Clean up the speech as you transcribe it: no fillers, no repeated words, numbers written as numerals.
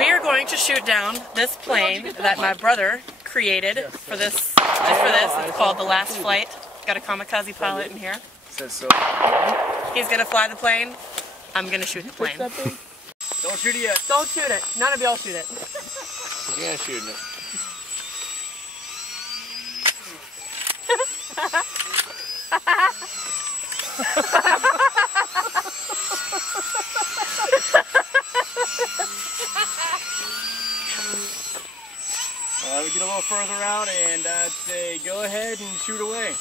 We are going to shoot down this plane that my brother created for this. Just for this, it's called The Last Flight. Got a kamikaze pilot in here. Says so. He's gonna fly the plane. I'm gonna shoot the plane. Don't shoot it yet. Don't shoot it. None of y'all shoot it. You're shooting it. We get a little further out and I'd say go ahead and shoot away.